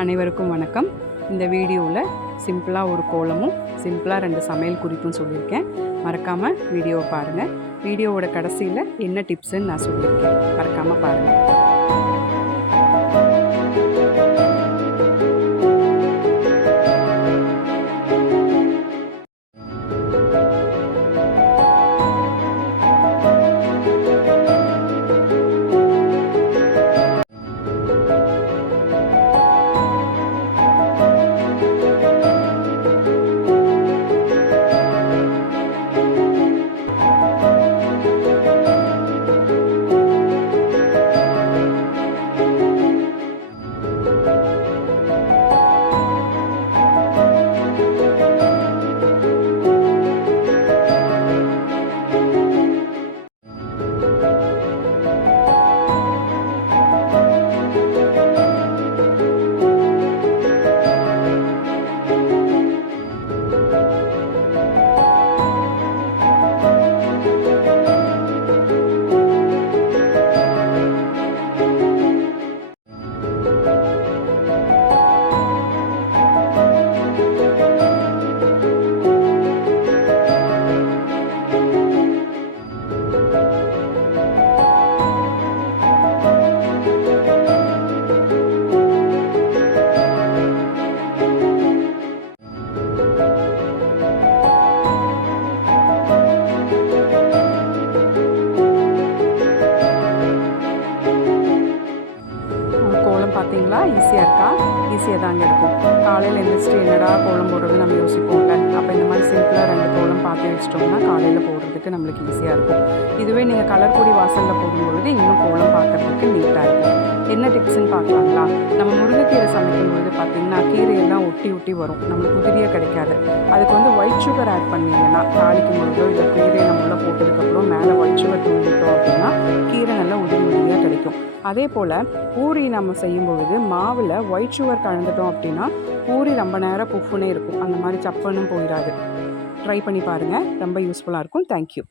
அனைவருக்கும் வணக்கம். இந்த வீடியோவில் சிம்பிளாக ஒரு கோலமும் சிம்பிளாக 2 சமையல் குறிப்பும் சொல்லியிருக்கேன். மறக்காமல் வீடியோவை பாருங்கள். வீடியோவோட கடைசியில் என்ன டிப்ஸுன்னு நான் சொல்லியிருக்கேன், மறக்காமல் பாருங்கள். பார்த்தீங்களா, ஈஸியாக இருக்கா? ஈஸியாக தாங்க இருக்கும். காலையில் எழுந்திரிச்சிட்டு என்னடா கோலம் போடுறது நம்ம யோசிப்போம்ல. அப்போ இந்த மாதிரி சிம்பிளாக 2 கோலம் பார்த்து வச்சிட்டோம்னா காலையில் போடுறதுக்கு நம்மளுக்கு ஈஸியாக இருக்கும். இதுவே நீங்கள் கலர் பொடி வாசலில் போடும்பொழுது இன்னும் கோலம் பார்க்குறதுக்கு நீட்டாக இருக்கும். என்ன டிப்ஸ்ன்னு பார்க்கலாங்களா? நம்ம முருங்கைக்கீரை சமைக்கும்பொழுது பார்த்திங்கன்னா கீரையெல்லாம் ஒட்டி வரும், நம்மளுக்கு உதிரியாக கிடைக்காது. அதுக்கு ஒயிட் சுகர் ஆட் பண்ணிங்கன்னா தாளிக்கும் பொழுதோ இல்லை கீரையை நம்ம உள்ளே போட்டதுக்கப்புறம் மேலே ஒயிட் சுகர் தூண்டிட்டோம் அப்படின்னா கீரை நல்லா உதிரியாக கிடைக்கும். அதே போல் பூரி நம்ம செய்யும்பொழுது மாவில் ஒயிட் சுகர் கலந்துட்டோம் அப்படின்னா பூரி ரொம்ப நேரம் புஃப்னே இருக்கும், அந்த மாதிரி சப்புன்னு போயிடாது. ட்ரை பண்ணி பாருங்கள், ரொம்ப யூஸ்ஃபுல்லாக இருக்கும். தேங்க்யூ.